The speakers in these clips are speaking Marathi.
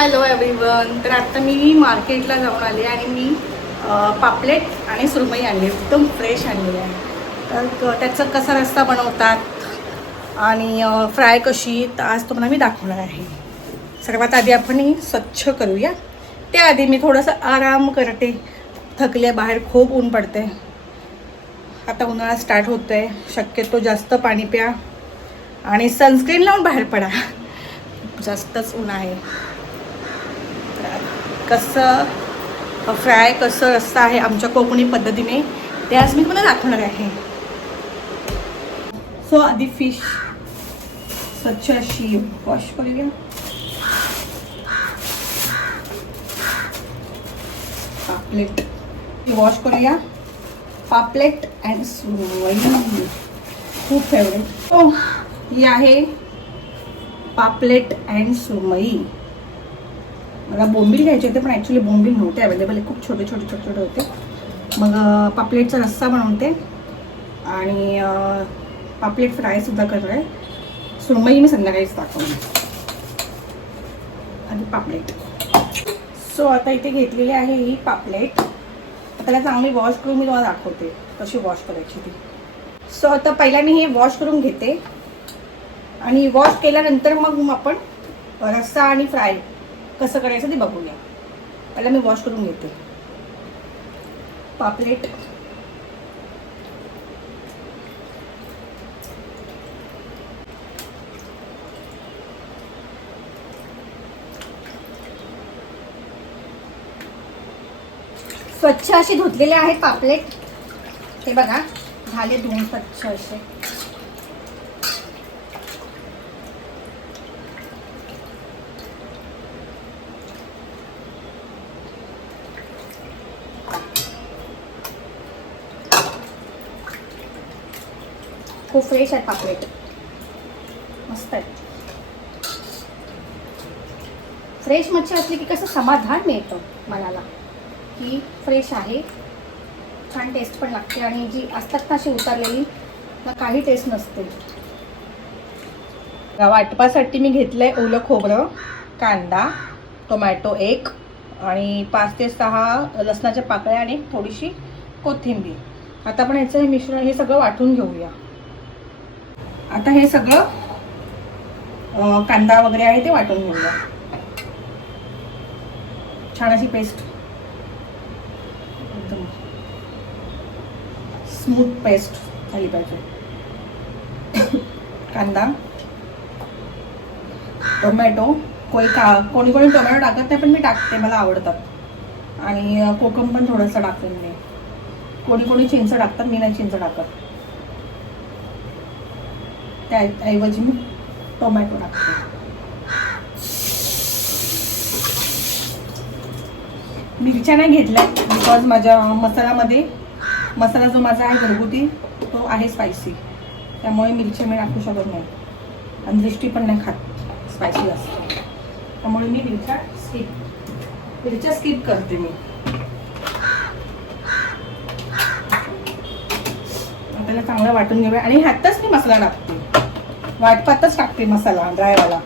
Hello everyone. तर आता मी मार्केटला जाऊन आले आणि मी पापलेट आणि सुरमई आणली, एकदम फ्रेश आणलेली आहे. तर त्याचं कसा रस्सा बनवतात आणि फ्राय कशी, तर आज तुम्हाला मी दाखवणार आहे. सर्वात आधी आपण ही स्वच्छ करूया. त्याआधी मी थोडंसं आराम करते, थकले, बाहेर खूप ऊन पडते. आता उन्हाळा स्टार्ट होतो आहे. शक्यतो जास्त पाणी प्या आणि सनस्क्रीन लावून बाहेर पडा, जास्तच ऊन आहे. कसं फ्राय, कसं रस्सा आहे आमच्या कोकणी पद्धतीने, ते आज मी तुम्हाला दाखवणार आहे. सो आधी फिश स्वच्छ अशी वॉश करूया. पापलेट वॉश करूया. पापलेट अँड सुरमई खूप फेवरेट. हो, ही आहे पापलेट अँड सुरमई. मला बोंबील घ्यायचे होते, पण ॲक्च्युली बोंबील नव्हते अवेलेबल, खूप छोटे छोटे छोटे छोटे होते. मग पापलेटचा रस्सा बनवते आणि पापलेट फ्रायसुद्धा करणार आहे. सुरमई मी संध्याकाळीच दाखवते. आणि पापलेट. सो आता इथे घेतलेली आहे ही पापलेट. त्याला चांगली वॉश करून मी तुम्हाला दाखवते कशी वॉश करायची ती. सो आता पहिला मी हे वॉश करून घेते आणि वॉश केल्यानंतर मग आपण रस्सा आणि फ्राय कसं करायचं ते बघूया. पहिला मी वॉश करून घेते पापलेट. स्वच्छ अशी धुतलेले आहेत पापलेट. हे बघा, झाले धुवून स्वच्छ असे. खूप फ्रेश आहे पापलेट, मस्त आहे. फ्रेश मच्छी असली की कसं समाधान मिळतं मनाला, की फ्रेश आहे, छान टेस्ट पण लागते. आणि जी असतात ना अशी उतरलेली, ना काही टेस्ट नसते. वाटपासाठी मी घेतलंय ओलं खोबरं, कांदा, टोमॅटो एक आणि 5 ते 6 लसणाच्या पाकळ्या आणि थोडीशी कोथिंबीर. आता आपण याचं हे मिश्रण, हे सगळं वाटून घेऊया. आता हे सगळं कांदा वगैरे आहे ते वाटून घेऊया. छान अशी पेस्ट, एकदम स्मूथ पेस्ट झाली पाहिजे. कांदा, टोमॅटो, कोणी कोणी टोमॅटो टाकत नाही, पण मी टाकते, मला आवडतात. आणि कोकम पण थोडंसं टाकते मी. कोणी चिंच टाकतात, मी नाही चिंच टाकत. त्याऐवजी मी टोमॅटो टाकते. मिरच्या नाही घेतल्या बिकॉज माझ्या मसाला जो माझा आहे घरगुती, तो आहे स्पायसी, त्यामुळे मिरच्या मी टाकू शकत नाही. आणि दृष्टी पण नाही खात स्पायसी असतं, त्यामुळे मी मिरच्या स्किप करते मी. आपल्याला चांगलं वाटून घेऊया. आणि ह्यातच मी मसाला टाकते, वाटपातच टाकते मसाला ड्रायवाला.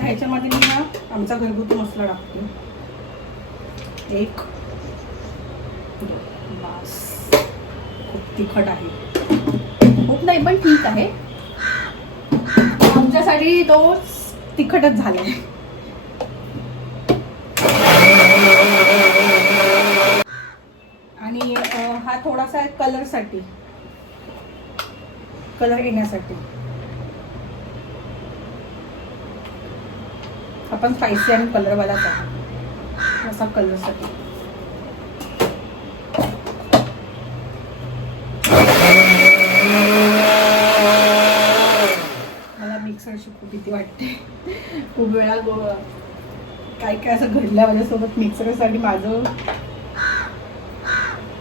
ह्याच्यामध्ये मी हा आमचा घरगुती मसाला टाकते. एक, बास. खूप तिखट आहे, खूप नाही पण ठीक आहे. आमच्यासाठी तो तिखटच झालाय. आणि हा थोडासा कलरसाठी, कलर येण्यासाठी आपण स्पायसी आणि कलरवाला टाकू, असा कलरसाठी. मला मिक्सरची खूप भीती वाटते. खूप वेळा काय असं घडलं माझ्यासोबत मिक्सरसाठी. माझं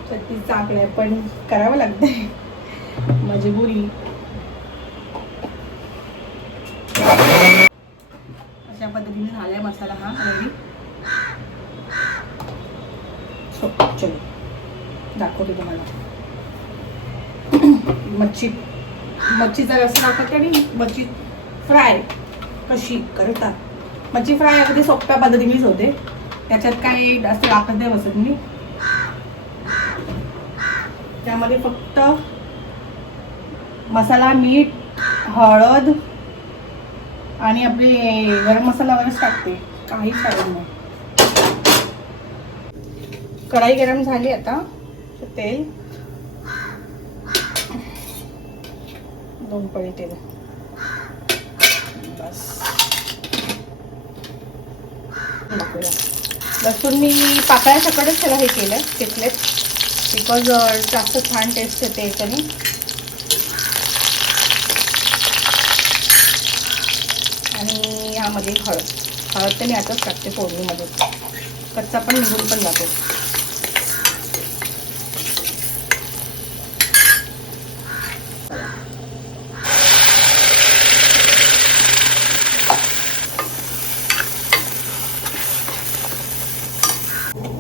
छत्तीस चाकलं आहे, पण करावं लागतंय, मजबुरी. अशा पद्धतीने झालाय मसाला हा रेडी. चलो दाखवते तुम्हाला. मच्छीचा रस्सा दाखवते आणि मच्छी फ्राय कशी करतात. मच्छी फ्राय अगदी सोप्या पद्धतीनेच होते, त्याच्यात काही जास्त लागत नाही बसत मी. त्यामध्ये फक्त मसाला, मीठ, हळद आणि आपले गरम मसाला वगैरेच टाकते, काहीच टाकत नाही. कढाई गरम झाली आता. तेल 2 पळी तेल बस. लसूण मी पाकळ्या सकटच त्याला हे केलं, घेतलेत, बिकॉज जास्त छान टेस्ट येते याच्याने. आणि यामध्ये हळद तर मी आताच टाकते फोडणीमध्ये, कच्चा पण निघून पण जातो.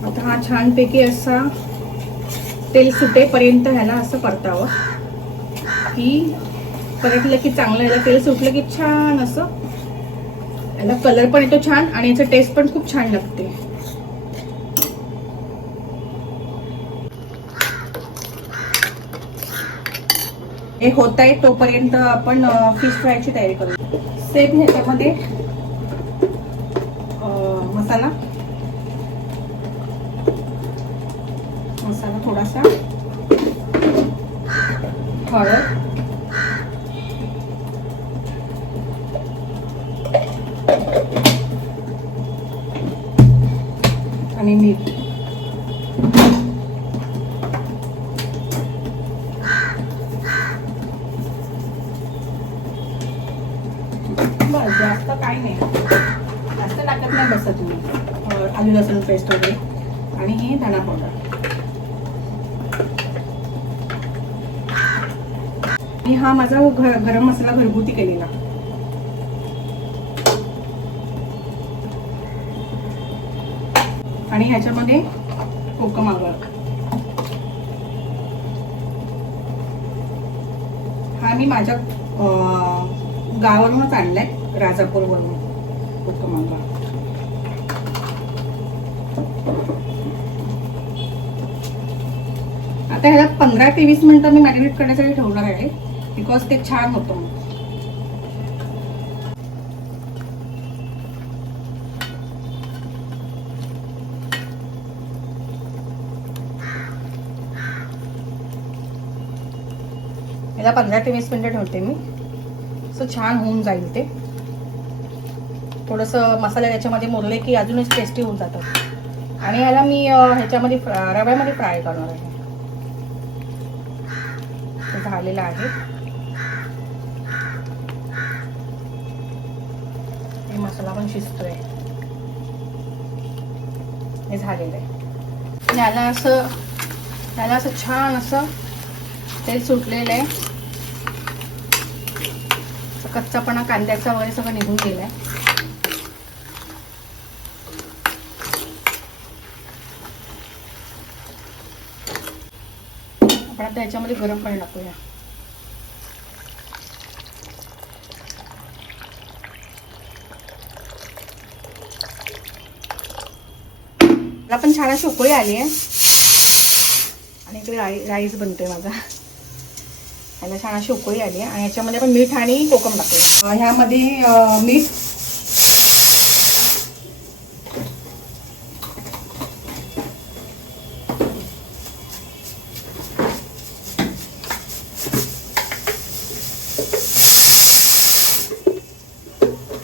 आता हा छानपैकी असा तेल सुटेपर्यंत ह्याला असं परतावं, की परतलं की चांगलं, ह्याला तेल सुटलं की छान असं याला कलर पण येतो छान आणि याचं टेस्ट पण खूप छान लागते. हे होत आहे तोपर्यंत आपण फिश फ्रायची तयारी करू. सेम ह्याच्यामध्ये मसाला थोडासा, हळद, आणि मीठ. बस, जास्त काही नाही, जास्त टाकत नाही बसत तुम्ही. आलू लसूण पेस्ट वगैरे आणि हे धना पावडर. आणि हा माझा गरम मसाला घरगुती केलेला. आणि ह्याच्यामध्ये कोकम आवळा. हा मी माझ्या गावावरूनच आणलाय, राजापूरवरून कोकम आवळा. आता ह्याला 15 ते 20 मिनिटं मी मॅरिनेट करण्यासाठी ठेवणार आहे, बिकॉज ते छान होतं. याला 15 ते 20 मिनिटं ठेवते मी, असं छान होऊन जाईल ते. थोडंसं मसाला याच्यामध्ये मुरले की अजूनच टेस्टी होऊन जातं. आणि याला मी ह्याच्यामध्ये रव्यामध्ये फ्राय करणार आहे. झालेलं आहे, हे मसाला पण शिजतोय, हे झालेलं आहे. याला असं छान असं तेल सुटलेलं आहे, कच्चापणा कांद्याचा वगैरे सगळं निघून गेलाय. आपण आता याच्यामध्ये गरम पाणी टाकूया. मला पण छान अशी उकळी आली आहे आणि इकडे राईस बनतोय माझा. याला छान अशी उकळी आली आहे आणि याच्यामध्ये आपण मीठ आणि कोकम टाकूया. ह्यामध्ये मीठ,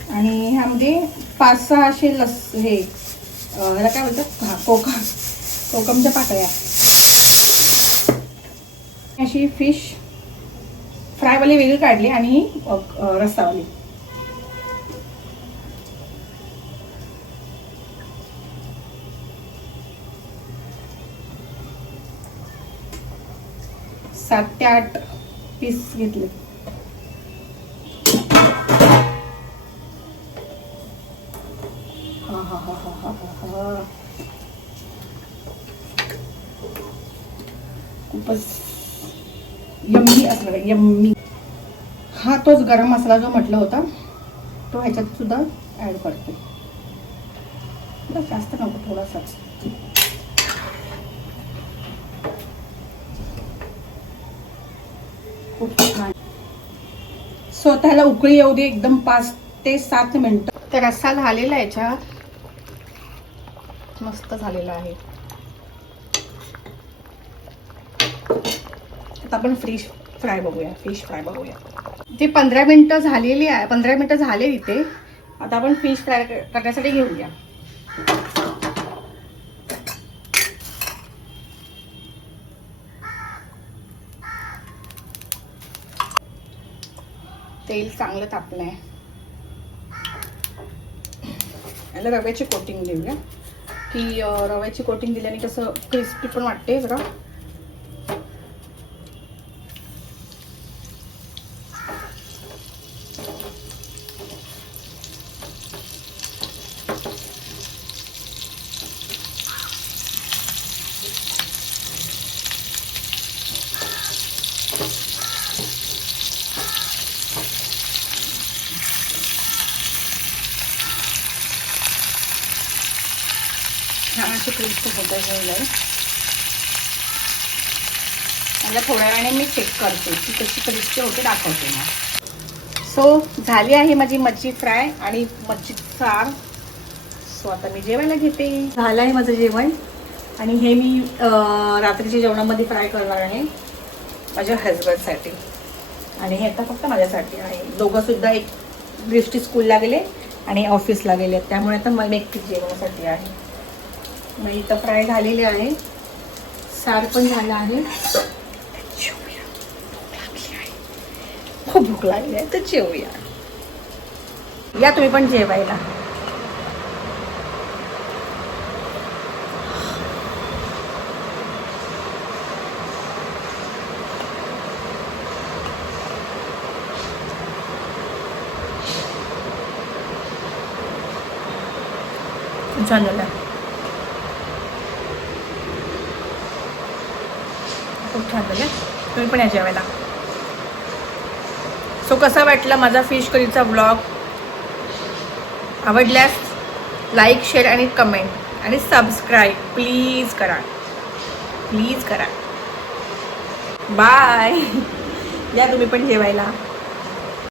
आणि ह्यामध्ये 5-6 असे हे ह्याला काय बोलतात, कोकमच्या पाकळ्या. अशी फिश फ्रायवाली वेगळी काढली आणि ही रस्सावाली. सात ते 8 पीस घेतले. खूपच यम्मी असं बघा, यम्मी. हा तोच गरम मसाला जो म्हटलं होता तो ह्याच्यात सुद्धा ॲड करते. बस जास्त नको, थोडासाच. खूप छान. स्वतःला उकळी येऊ दे एकदम 5 ते 7 मिनिटं. तर रस्सा झालेला आहे, याच्यात मस्त झालेला आहे. आता आपण फिश फ्राय बघूया. ते 15 मिनिटं झालेली आहे, 15 मिनिटं झाले इथे. आता आपण फिश फ्राय करण्यासाठी घेऊया. तेल चांगलं तापलंय. याला रव्याची कोटिंग देऊया, की रव्याची कोटिंग दिल्याने कसं क्रिस्पी पण वाटते जरा. छान अशी क्रिस्प होत आहे. मला थोड्या वेळाने मी चेक करते की कशी क्रिस्पी होते, दाखवते मग. सो झाली आहे माझी मच्छी फ्राय आणि मच्छी सार. सो आता मी जेवायला घेते. झालं आहे माझं जेवण आणि हे मी रात्रीच्या जेवणामध्ये फ्राय करणार आहे माझ्या हजबंडसाठी. आणि हे आता फक्त माझ्यासाठी आहे. दोघंसुद्धा एक दृष्टी स्कूलला गेले आणि ऑफिसला गेले, त्यामुळे आता मला एकटीच जेवणासाठी आहे. मग इथं फ्राय झालेले आहे, सार पण झालं आहे. खूप भूक लागली आहे तर जेवूया. या तुम्ही पण जेवायला. छान झालं, खूप छान झालं. तुम्ही पण या जेवायला. सो कसा वाटला माझा फिश करीचा व्लॉग? आवडल्यास लाईक, शेअर आणि कमेंट आणि सबस्क्राईब प्लीज करा. बाय. या तुम्ही पण जेवायला.